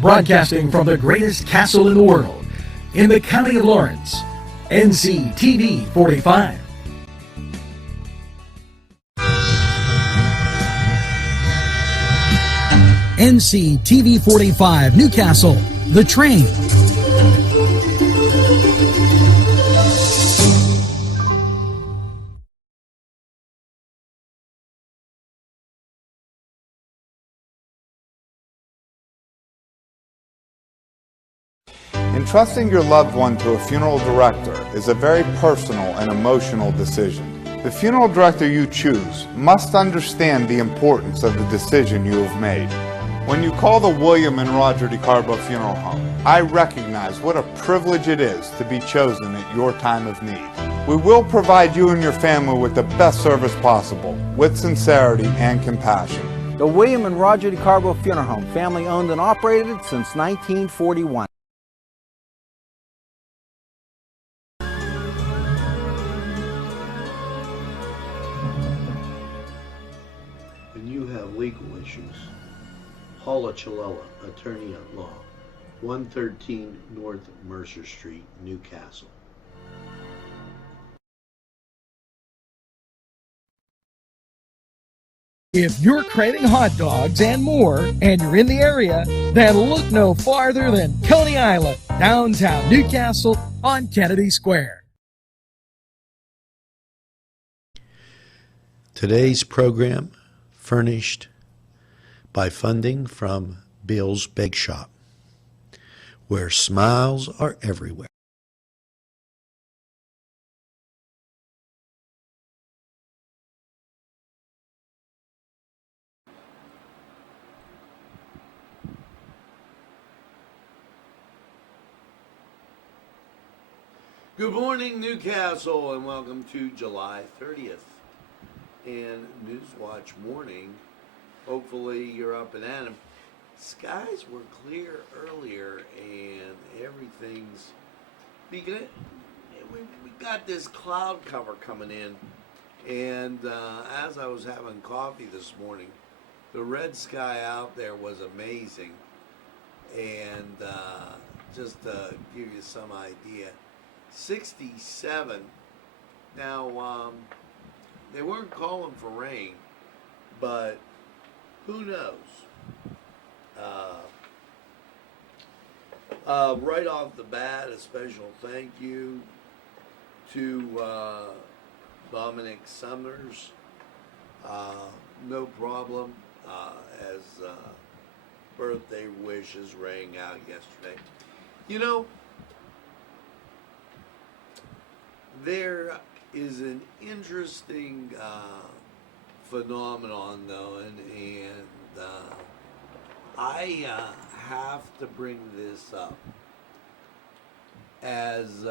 Broadcasting from the greatest castle in the world, in the county of Lawrence, Nctv45. Nctv45 Newcastle, The Train. Entrusting your loved one to a funeral director is a very personal and emotional decision. The funeral director you choose must understand the importance of the decision you have made. When you call the William and Roger DeCarbo Funeral Home, I recognize what a privilege it is to be chosen at your time of need. We will provide you and your family with the best service possible, with sincerity and compassion. The William and Roger DeCarbo Funeral Home, family owned and operated since 1941. Legal issues. Paula Chalella, attorney at law, 113 North Mercer Street, Newcastle. If you're craving hot dogs and more, and you're in the area, then look no farther than Coney Island, downtown Newcastle on Kennedy Square. Today's program furnished by funding from Bill's Bake Shop, where smiles are everywhere. Good morning, Newcastle, and welcome to July 30th and Newswatch Morning. Hopefully you're up and at 'em. Skies were clear earlier and everything's beginning. We got this cloud cover coming in, and as I was having coffee this morning, the red sky out there was amazing. And just to give you some idea, 67. Now, they weren't calling for rain, but who knows? Right off the bat, a special thank you to Dominic Summers. No problem, as birthday wishes rang out yesterday. You know, there is an interesting phenomenon, though, and I have to bring this up as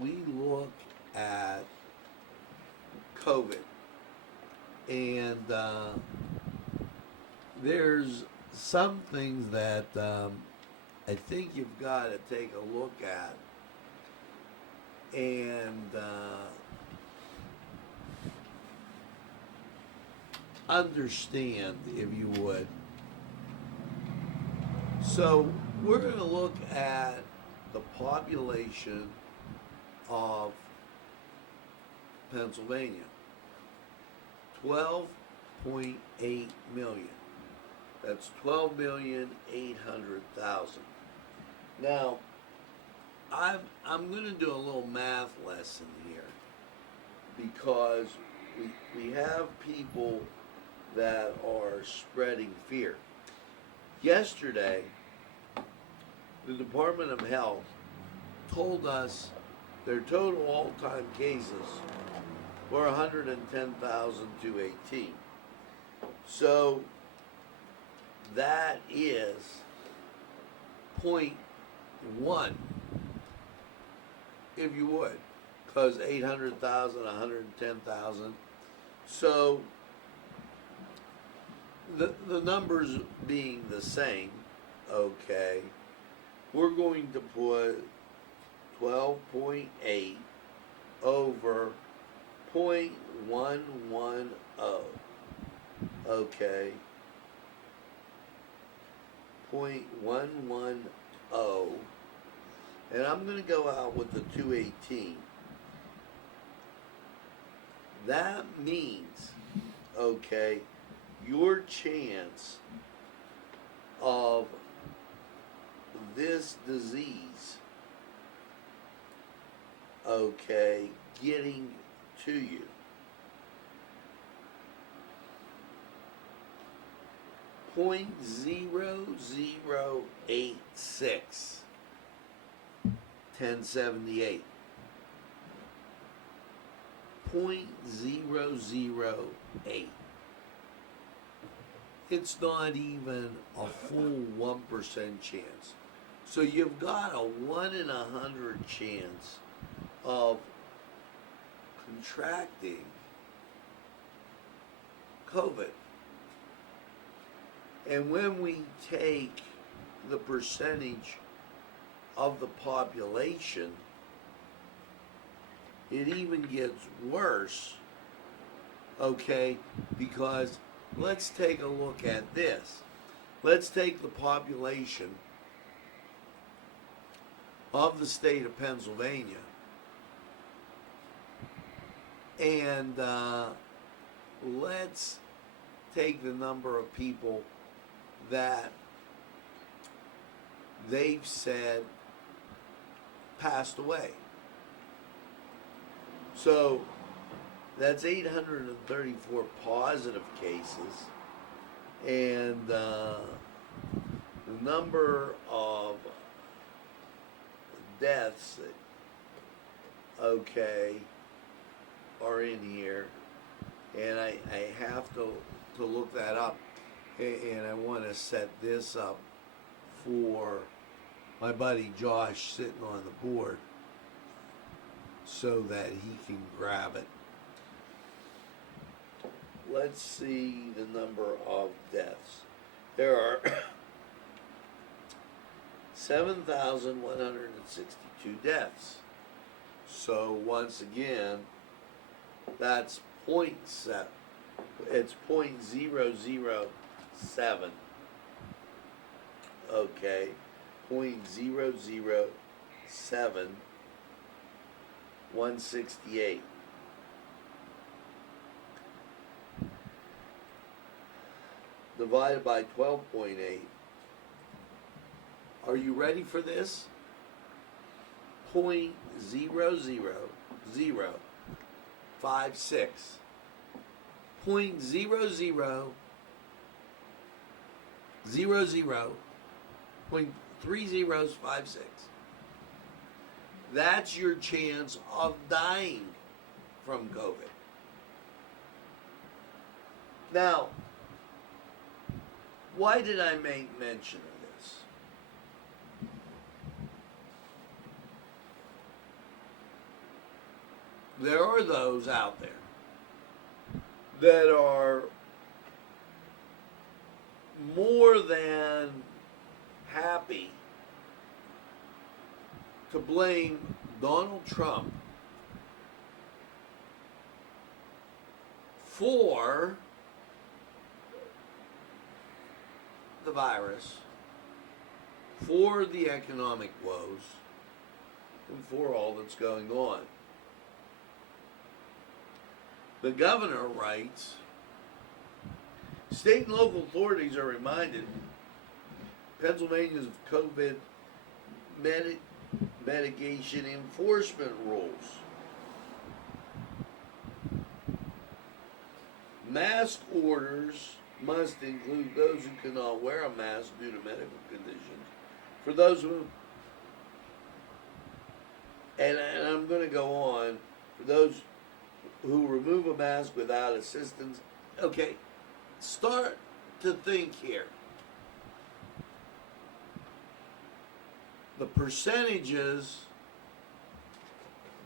we look at COVID, and there's some things that I think you've got to take a look at and understand, if you would. So we're going to look at the population of Pennsylvania. 12.8 million. That's 12,800,000. Now, I'm going to do a little math lesson here, because we have people that are spreading fear. Yesterday, the Department of Health told us their total all-time cases were 110,218. So that is 0.1, if you would, because 800,000, 110,000. So the numbers being the same, okay, we're going to put 12.8 over 0.110, okay, .110, and I'm going to go out with the 218. That means, okay, your chance of this disease, okay, getting to you, .0086, 1078. 0.008. It's not even a full 1% chance. So you've got a 1 in 100 chance of contracting COVID. And when we take the percentage of the population, it even gets worse, okay, because let's take a look at this. Let's take the population of the state of Pennsylvania, and let's take the number of people that they've said passed away. So that's 834 positive cases, and the number of deaths that, okay, are in here, and I have to look that up, and I want to set this up for my buddy Josh sitting on the board so that he can grab it. Let's see the number of deaths. There are 7,162 deaths. So once again, that's 0.7. It's 0.007. Okay, 0.007. 168. Divided by 12.8. Are you ready for this? 0.00056. 0.0000.3056. That's your chance of dying from COVID. Now, why did I make mention of this? There are those out there that are more than happy to blame Donald Trump for the virus, for the economic woes, and for all that's going on. The governor writes, state and local authorities are reminded Pennsylvania's COVID mitigation enforcement rules. Mask orders must include those who cannot wear a mask due to medical conditions. For those who, and I'm going to go on, for those who remove a mask without assistance. Okay, start to think here. The percentages,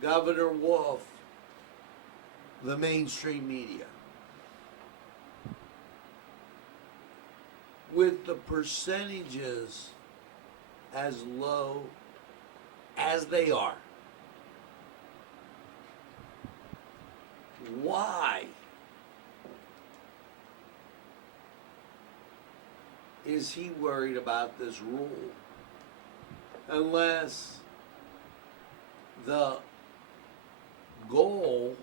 Governor Wolf, the mainstream media, with the percentages as low as they are, why is he worried about this rule? Unless the goal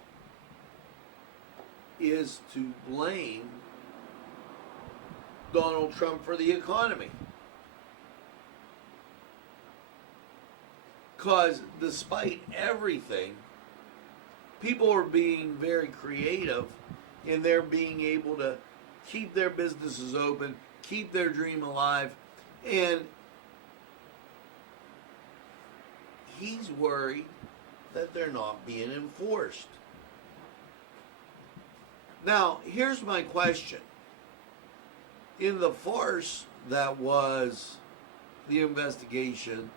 is to blame Donald Trump for the economy. Because despite everything, people are being very creative in their being able to keep their businesses open, keep their dream alive, and he's worried that they're not being enforced. Now, here's my question. In the farce that was the investigation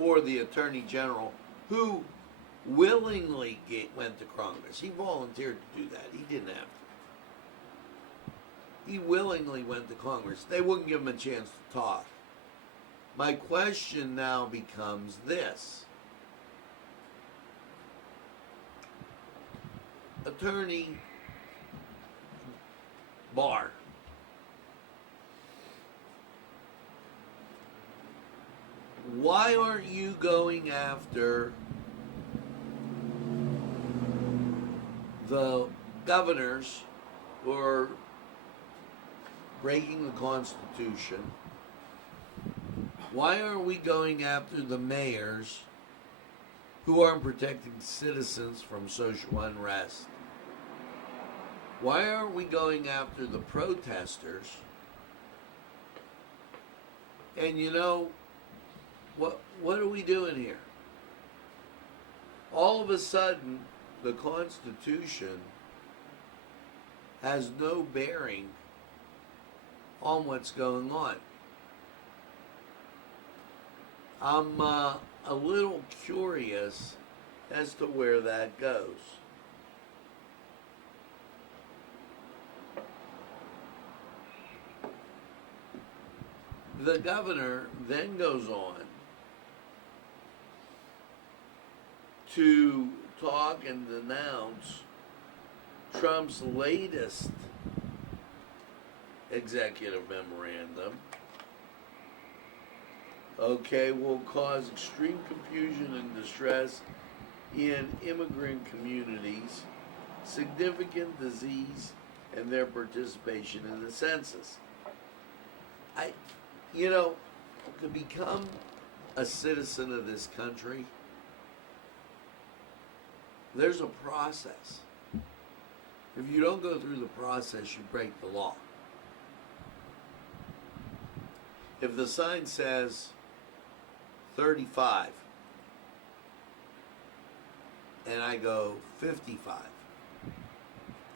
or the Attorney General, who willingly went to Congress, he volunteered to do that. He didn't have to. He willingly went to Congress. They wouldn't give him a chance to talk. My question now becomes this. Attorney Barr, why aren't you going after the governors who are breaking the Constitution? Why aren't we going after the mayors who aren't protecting citizens from social unrest? Why aren't we going after the protesters? And you know, what are we doing here? All of a sudden, the Constitution has no bearing on what's going on. I'm a little curious as to where that goes. The governor then goes on to talk and denounce Trump's latest executive memorandum, will cause extreme confusion and distress in immigrant communities, significant disease, and their participation in the census. To become a citizen of this country, there's a process. If you don't go through the process, you break the law. If the sign says 35 and I go 55,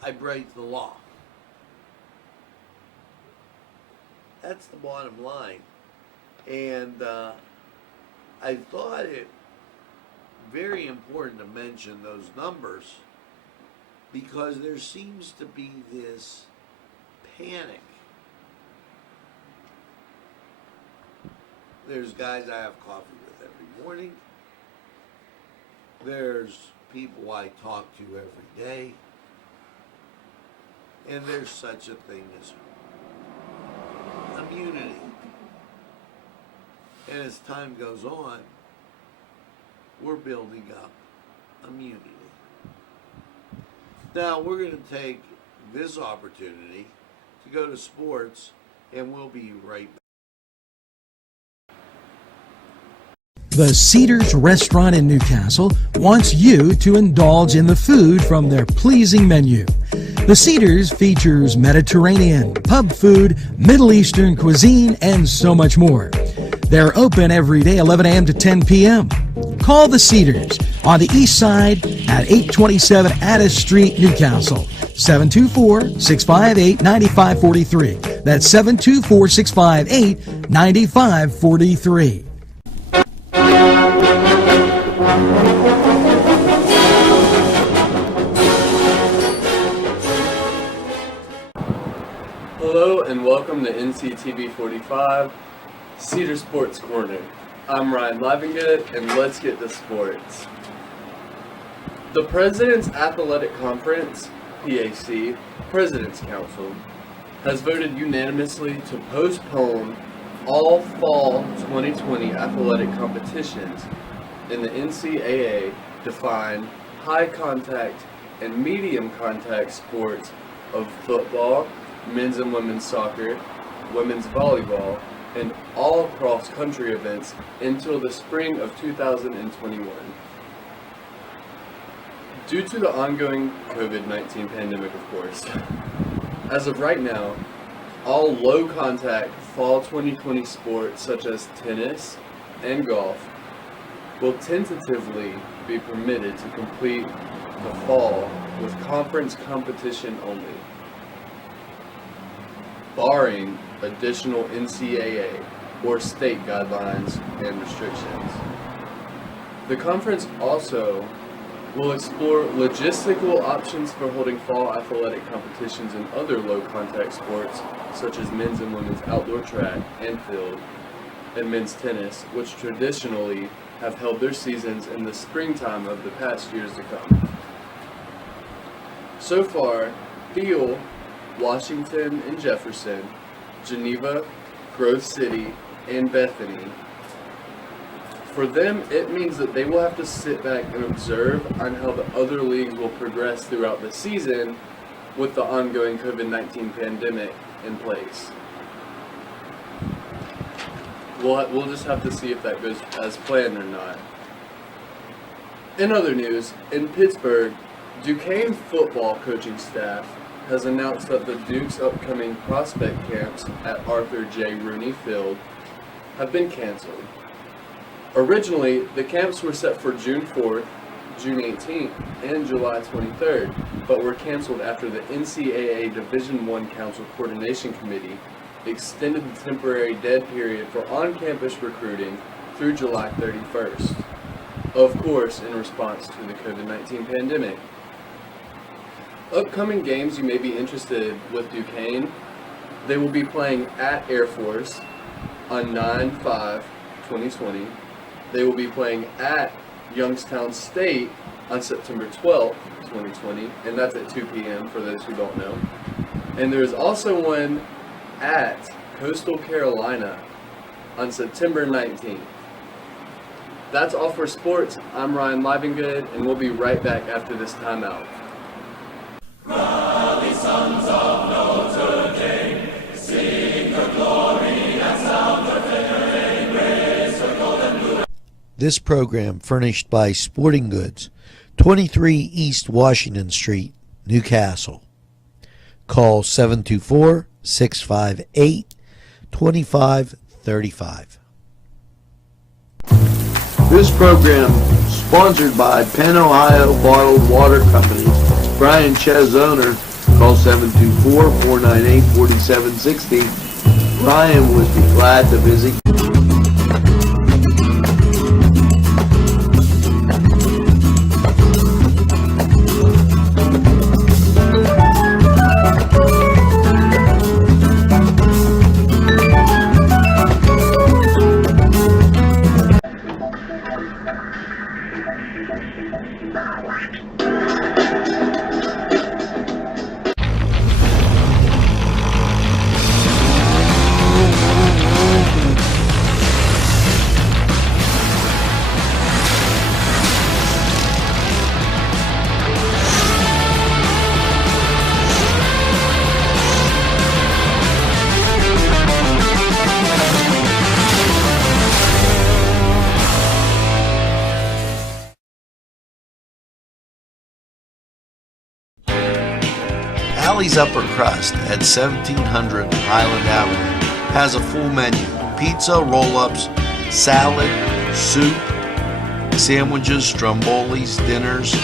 I break the law. That's the bottom line. And I thought it very important to mention those numbers because there seems to be this panic. There's guys I have coffee with every morning. There's people I talk to every day. And there's such a thing as immunity. And as time goes on, we're building up immunity. Now, we're going to take this opportunity to go to sports, and we'll be right back. The Cedars Restaurant in Newcastle wants you to indulge in the food from their pleasing menu. The Cedars features Mediterranean, pub food, Middle Eastern cuisine, and so much more. They're open every day, 11 a.m. to 10 p.m. Call the Cedars on the east side at 827 Addis Street, Newcastle. 724-658-9543. That's 724-658-9543. Hello and welcome to Nctv45 Cedar Sports Corner. I'm Ryan Lavinga and let's get to sports. The President's Athletic Conference, PAC, President's Council, has voted unanimously to postpone all fall 2020 athletic competitions in the NCAA-defined high contact and medium contact sports of football, men's and women's soccer, women's volleyball, and all cross-country events until the spring of 2021. Due to the ongoing COVID-19 pandemic, of course. As of right now, all low-contact fall 2020 sports such as tennis and golf will tentatively be permitted to complete the fall with conference competition only, barring additional NCAA or state guidelines and restrictions. The conference also will explore logistical options for holding fall athletic competitions in other low-contact sports such as men's and women's outdoor track and field, and men's tennis, which traditionally have held their seasons in the springtime of the past years to come. So far, Thiel, Washington and Jefferson, Geneva, Grove City, and Bethany. For them, it means that they will have to sit back and observe on how the other leagues will progress throughout the season with the ongoing COVID-19 pandemic in place. We'll just have to see if that goes as planned or not. In other news, in Pittsburgh, Duquesne football coaching staff has announced that the Duke's upcoming prospect camps at Arthur J. Rooney Field have been canceled. Originally, the camps were set for June 4th, June 18th, and July 23rd, but were canceled after the NCAA Division I Council Coordination Committee extended the temporary dead period for on-campus recruiting through July 31st, of course in response to the COVID-19 pandemic. Upcoming games you may be interested with Duquesne, they will be playing at Air Force on 9/5/2020. They will be playing at Youngstown State on September 12th, 2020, and that's at 2 p.m. for those who don't know. And there's also one at Coastal Carolina on September 19th. That's all for sports. I'm Ryan Livingood, and we'll be right back after this timeout. Rally, sons of Notre Dame, sing the glory and sound the fame, raise the golden blue. This program furnished by Sporting Goods, 23 East Washington Street, Newcastle. Call 724-658-2535. This program sponsored by Penn Ohio Bottled Water Company. Brian Ches, owner. Call 724-498-4760. Brian would be glad to visit. Alley's Upper Crust at 1700 Highland Avenue has a full menu: pizza, roll-ups, salad, soup, sandwiches, strombolis, dinners.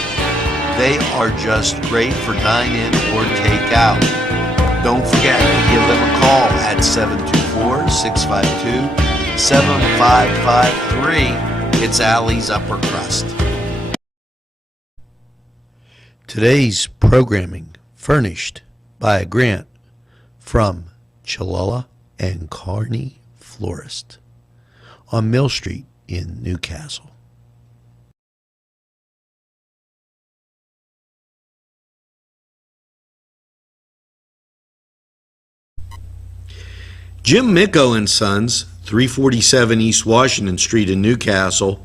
They are just great for dine-in or take-out. Don't forget to give them a call at 724-652-7553. It's Alley's Upper Crust. Today's programming furnished by a grant from Chalala and Carney Florist on Mill Street in Newcastle. Jim Micco and Sons, 347 East Washington Street in Newcastle,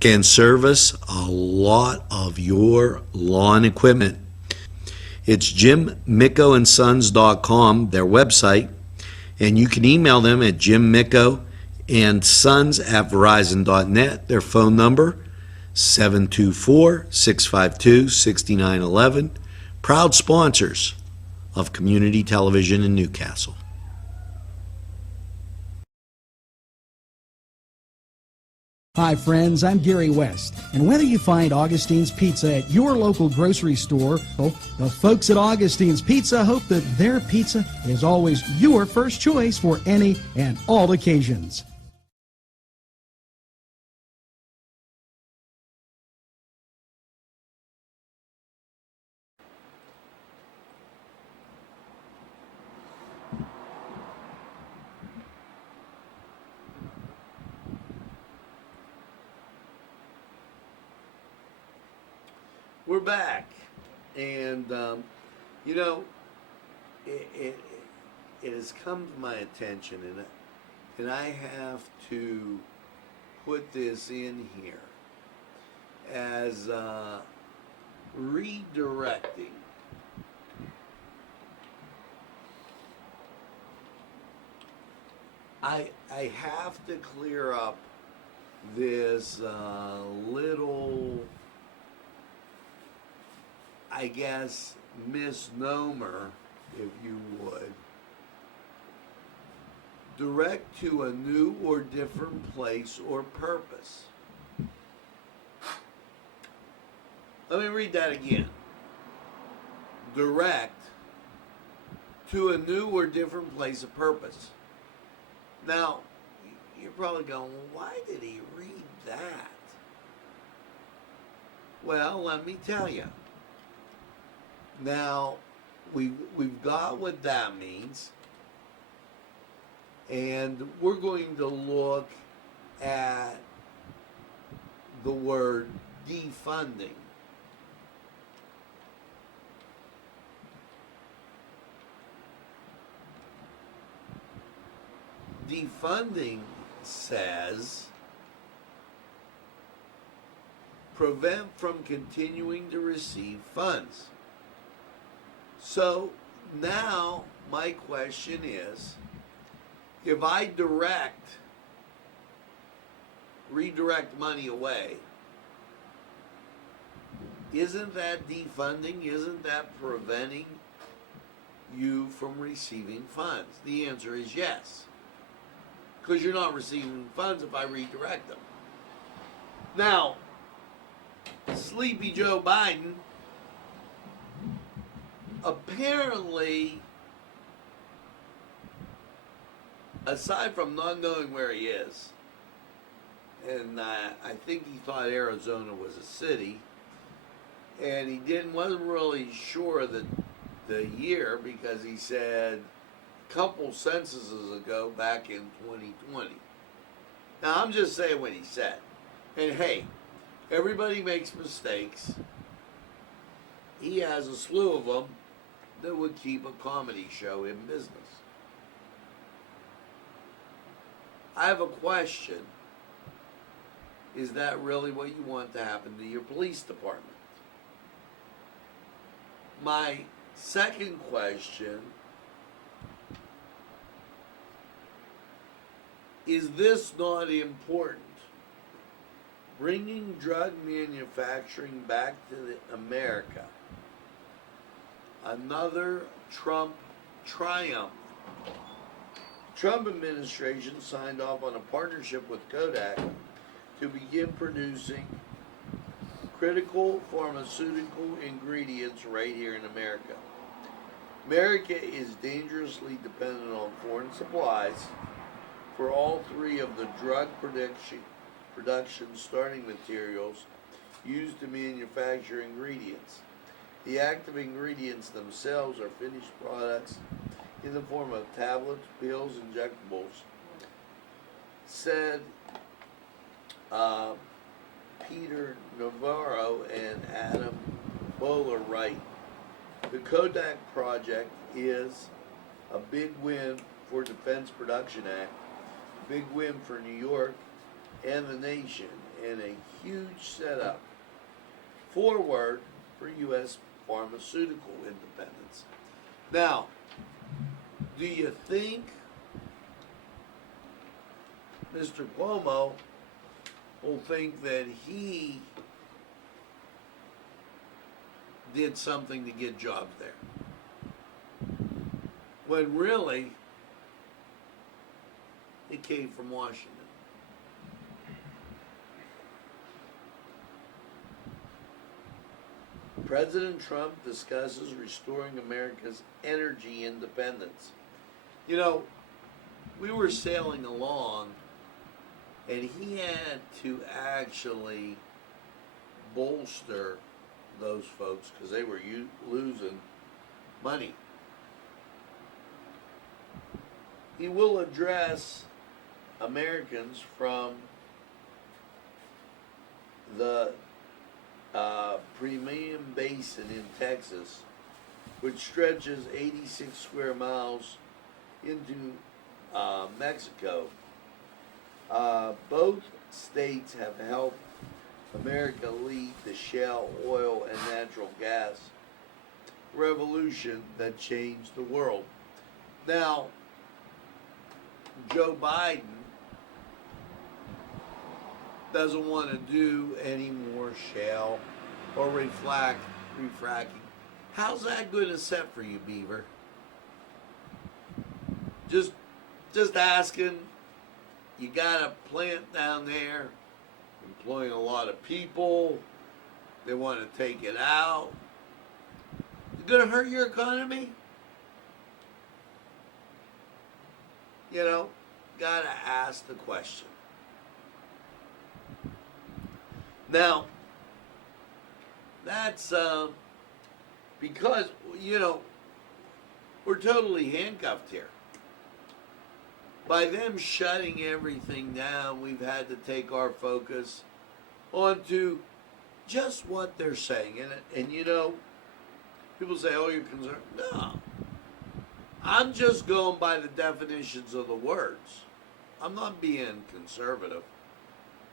can service a lot of your lawn equipment. It's jimmiccoandsons.com, their website, and you can email them at jimmiccoandsons@verizon.net. Their phone number, 724-652-6911. Proud sponsors of community television in Newcastle. Hi friends, I'm Gary West, and whether you find Augustine's Pizza at your local grocery store, the folks at Augustine's Pizza hope that their pizza is always your first choice for any and all occasions. We're back, and you know, it has come to my attention, and I have to put this in here as redirecting. I have to clear up this little, I guess, misnomer, if you would. Direct to a new or different place or purpose. Let me read that again. Direct to a new or different place or purpose. Now, you're probably going, why did he read that? Well, let me tell you. Now, we've got what that means, and we're going to look at the word defunding. Defunding says prevent from continuing to receive funds. So now my question is, if I redirect money away, isn't that defunding? Isn't that preventing you from receiving funds? The answer is yes. Because you're not receiving funds if I redirect them. Now, Sleepy Joe Biden apparently, aside from not knowing where he is, and I think he thought Arizona was a city, and he wasn't really sure of the year, because he said a couple censuses ago, back in 2020. Now, I'm just saying what he said. And hey, everybody makes mistakes. He has a slew of them that would keep a comedy show in business. I have a question. Is that really what you want to happen to your police department? My second question is this not important? Bringing drug manufacturing back to America. Another Trump triumph. Trump administration signed off on a partnership with Kodak to begin producing critical pharmaceutical ingredients right here in America. America is dangerously dependent on foreign supplies for all three of the drug production starting materials used to manufacture ingredients. The active ingredients themselves are finished products in the form of tablets, pills, injectables, said Peter Navarro and Adam Bowler Wright. The Kodak project is a big win for Defense Production Act. Big win for New York and the nation, and a huge setup forward for U.S. pharmaceutical independence. Now, do you think Mr. Cuomo will think that he did something to get jobs there, when really it came from Washington? President Trump discusses restoring America's energy independence. You know, we were sailing along, and he had to actually bolster those folks because they were losing money. He will address Americans from the Permian Basin in Texas, which stretches 86 square miles into Mexico. Both states have helped America lead the shale oil and natural gas revolution that changed the world. Now, Joe Biden doesn't want to do any more shale or refracking. How's that going to set for you, Beaver? Just asking. You got a plant down there, employing a lot of people. They want to take it out. It's going to hurt your economy? You know, got to ask the question. Now, that's because, you know, we're totally handcuffed here. By them shutting everything down, we've had to take our focus onto just what they're saying. And you know, people say, oh, you're concerned. No. I'm just going by the definitions of the words. I'm not being conservative.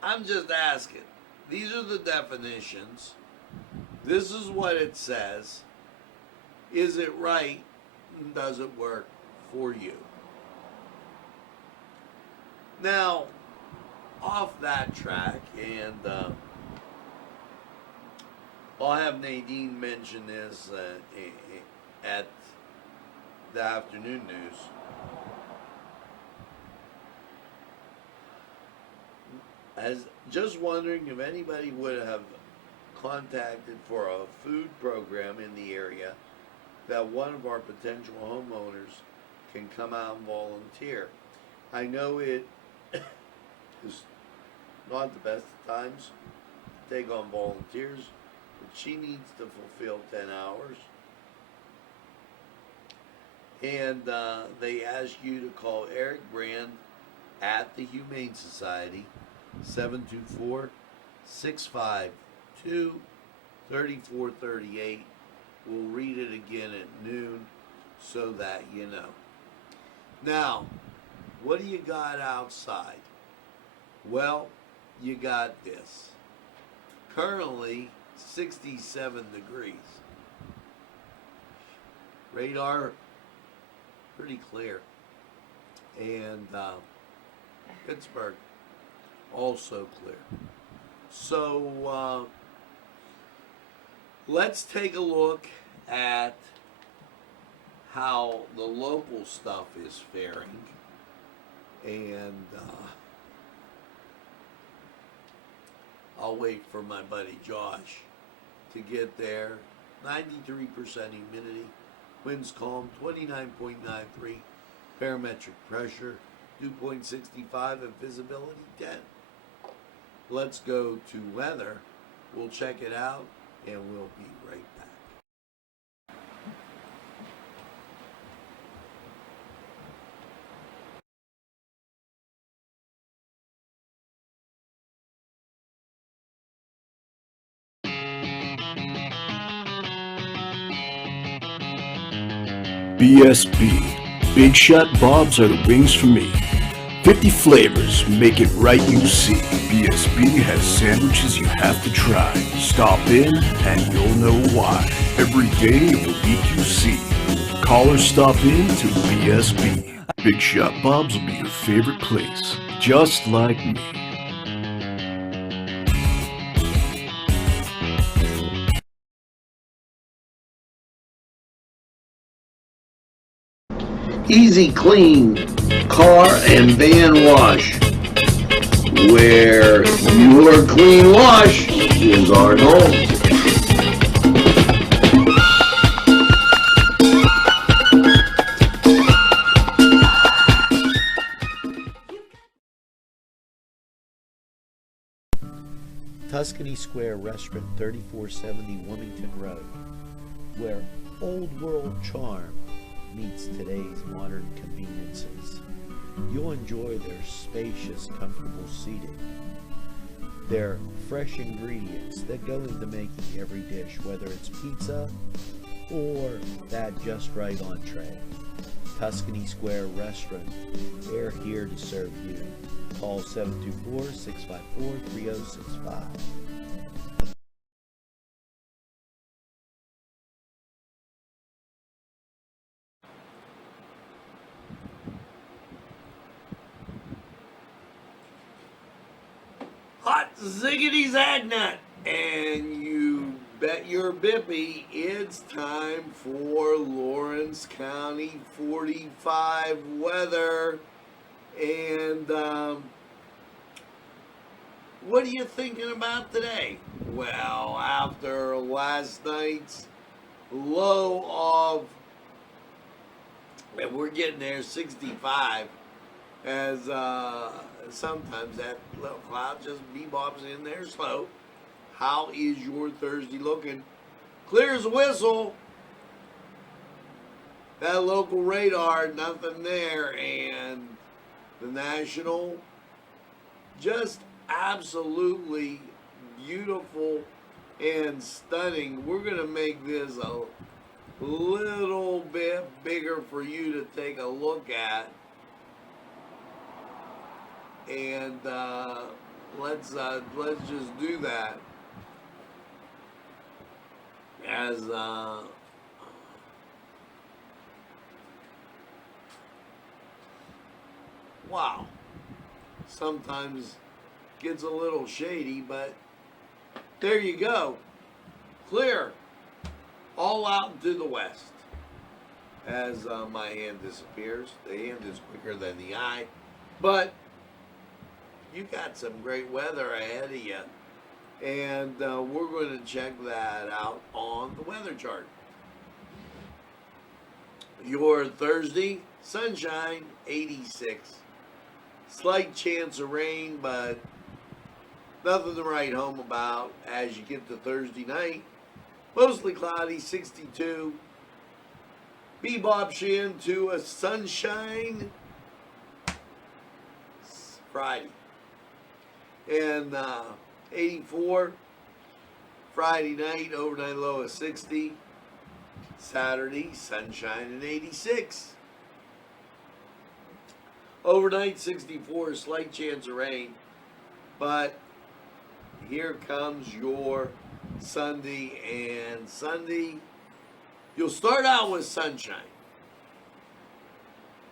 I'm just asking. These are the definitions. This is what it says. Is it right? And does it work for you? Now, off that track, and I'll have Nadine mention this at the afternoon news. As just wondering if anybody would have contacted for a food program in the area that one of our potential homeowners can come out and volunteer. I know it is not the best of times to take on volunteers, but she needs to fulfill 10 hours. And they ask you to call Eric Brand at the Humane Society, 724-652-3438. We'll read it again at noon so that you know. Now, what do you got outside? Well, you got this. Currently, 67 degrees. Radar, pretty clear. And Pittsburgh, also clear. So, let's take a look at how the local stuff is faring. And I'll wait for my buddy Josh to get there. 93% humidity, winds calm, 29.93, barometric pressure, 2.65, and visibility 10. Let's go to weather. We'll check it out, and we'll be right back. BSB, Big shot bobs are the wings for me. 50 flavors, make it right, you see. BSB has sandwiches you have to try. Stop in and you'll know why. Every day of the week you see. Call or stop in to BSB. Big shot bobs will be your favorite place, just like me. Easy Clean Car and Van Wash, where your clean wash is our goal. Tuscany Square Restaurant, 3470 Wilmington Road, where old world charm meets today's modern conveniences. You'll enjoy their spacious, comfortable seating, their fresh ingredients that go into making every dish, whether it's pizza or that just right entree. Tuscany Square Restaurant, they're here to serve you. Call 724-654-3065. Hot ziggity zagnut, and you bet your bippy it's time for Lawrence County 45 weather. And what are you thinking about today? Well, after last night's low of, and we're getting there, 65, as sometimes that little cloud just bebops in there slow. How is your Thursday looking? Clear as a whistle. That local radar, nothing there, and the national, just absolutely beautiful and stunning. We're going to make this a little bit bigger for you to take a look at. And let's just do that. As wow, sometimes gets a little shady, but there you go. Clear all out into the west. As my hand disappears, the hand is quicker than the eye, but you got some great weather ahead of you, and we're going to check that out on the weather chart. Your Thursday, sunshine, 86. Slight chance of rain, but nothing to write home about as you get to Thursday night. Mostly cloudy, 62. Bebops you into a sunshine Friday. And 84. Friday night, overnight low of 60. Saturday, sunshine and 86. Overnight 64, slight chance of rain. But here comes your Sunday. And Sunday, you'll start out with sunshine.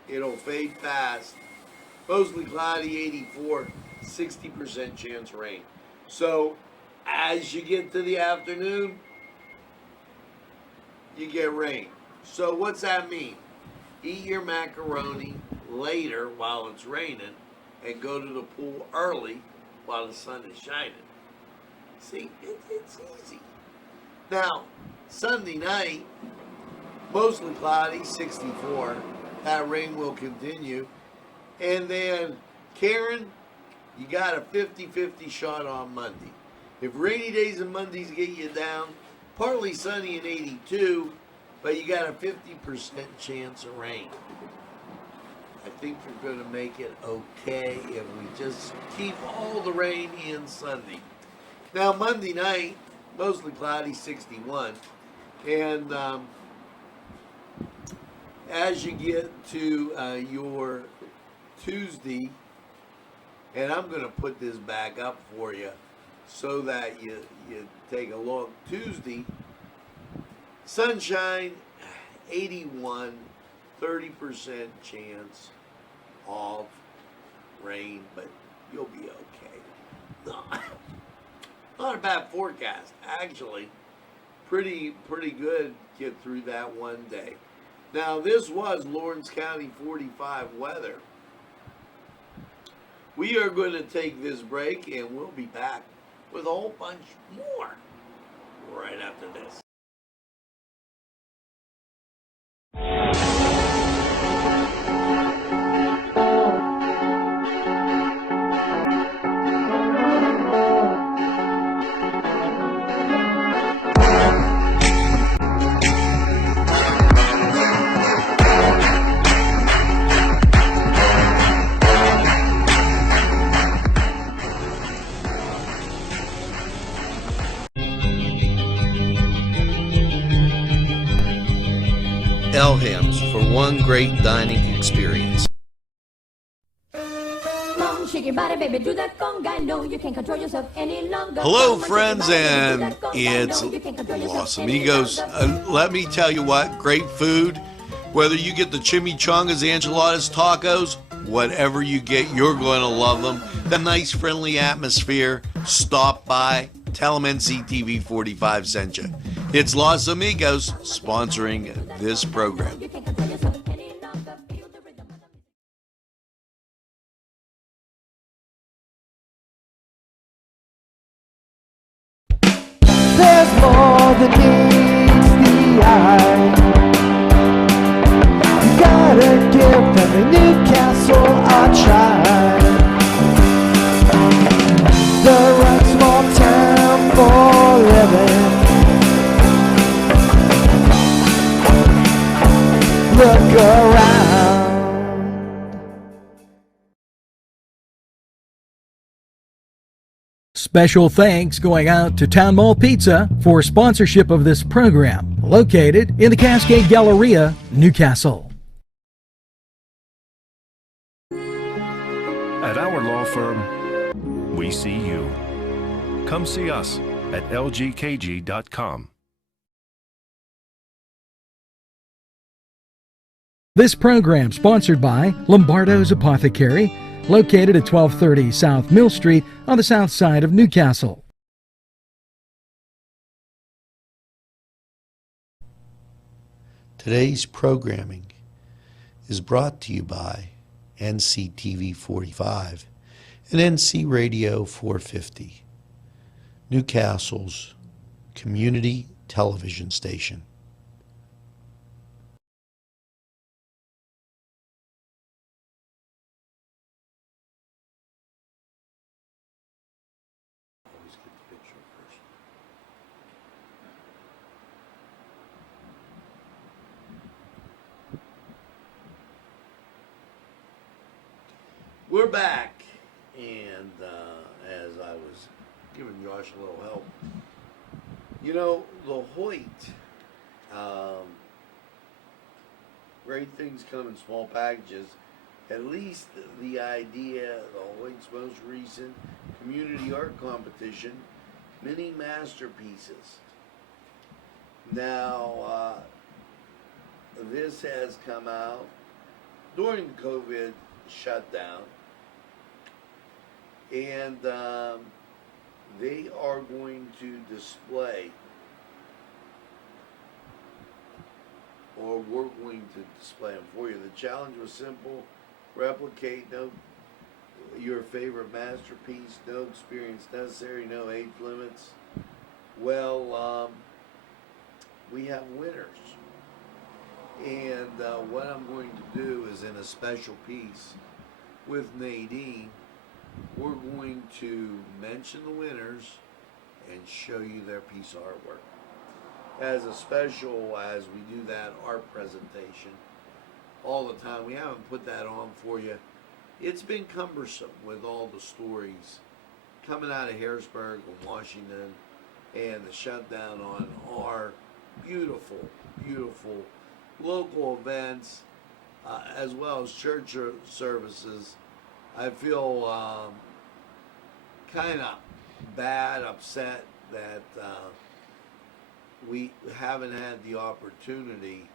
It'll fade fast. Mostly cloudy, 84, 60% chance of rain. So as you get to the afternoon, you get rain. So what's that mean? Eat your macaroni later while it's raining and go to the pool early while the sun is shining. See, it's easy. Now, Sunday night, mostly cloudy, 64. That rain will continue. And then, Karen, you got a 50-50 shot on Monday. If rainy days and Mondays get you down, partly sunny and 82, but you got a 50% chance of rain. I think you're going to make it okay if we just keep all the rain in Sunday. Now, Monday night, mostly cloudy, 61. And as you get to your Tuesday, and I'm going to put this back up for you so that you take a look. Tuesday, sunshine, 81, 30% chance of rain, but you'll be okay. No, not a bad forecast, actually. Pretty good. Get through that one day. Now, this was Lawrence County 45 weather. We are going to take this break, and we'll be back with a whole bunch more right after this. Elham's for one great dining experience. Shake your body, baby, do that conga. No, you can't control yourself any longer. Hello, friends, and it's Los Amigos. Let me tell you what, great food. Whether you get the chimichangas, enchiladas, tacos, whatever you get, you're going to love them. The nice, friendly atmosphere. Stop by. Tell them Nctv45 sent you. It's Los Amigos sponsoring this program. There's more than meets the eye. You gotta give every Newcastle a try. The right small town for living. Look around. Special thanks going out to Town Mall Pizza for sponsorship of this program, located in the Cascade Galleria, Newcastle. At our law firm, we see you. Come see us at lgkg.com. This program sponsored by Lombardo's Apothecary, located at 1230 South Mill Street on the south side of Newcastle. Today's programming is brought to you by Nctv45 and NC Radio 450, Newcastle's community television station. We're back, and as I was giving Josh a little help, you know, the Hoyt, great things come in small packages. At least the idea, the Hoyt's most recent community art competition, mini masterpieces. Now, this has come out during the COVID shutdown. And they are going to display, or we're going to display them for you. The challenge was simple: replicate your favorite masterpiece, no experience necessary, no age limits. Well, we have winners. And what I'm going to do is, in a special piece with Nadine, we're going to mention the winners and show you their piece of artwork. As a special, as we do that art presentation all the time, we haven't put that on for you. It's been cumbersome with all the stories coming out of Harrisburg and Washington and the shutdown on our beautiful, beautiful local events, as well as church services. I feel kind of bad, upset that we haven't had the opportunity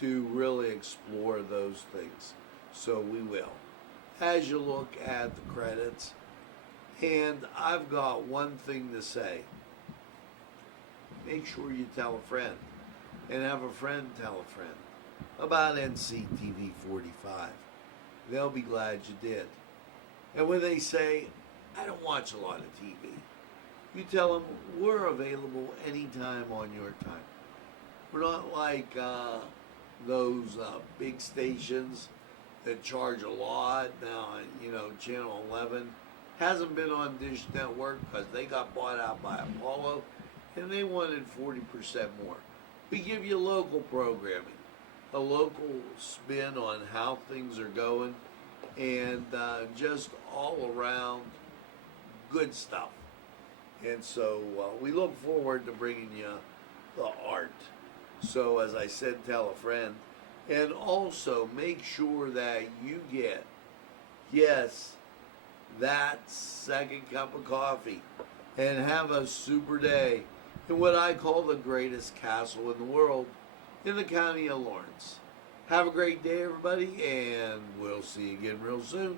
to really explore those things. So we will. As you look at the credits, and I've got one thing to say. Make sure you tell a friend, and have a friend tell a friend about Nctv45. They'll be glad you did. And when they say, I don't watch a lot of TV, you tell them we're available anytime on your time. We're not like those big stations that charge a lot. Now, Channel 11 hasn't been on Dish Network because they got bought out by Apollo, and they wanted 40% more. We give you local programming, a local spin on how things are going, and just all around good stuff. And so we look forward to bringing you the art. So as I said, tell a friend. And also make sure that you get, yes, that second cup of coffee and have a super day in what I call the greatest castle in the world in the county of Lawrence. Have a great day, everybody, and we'll see you again real soon.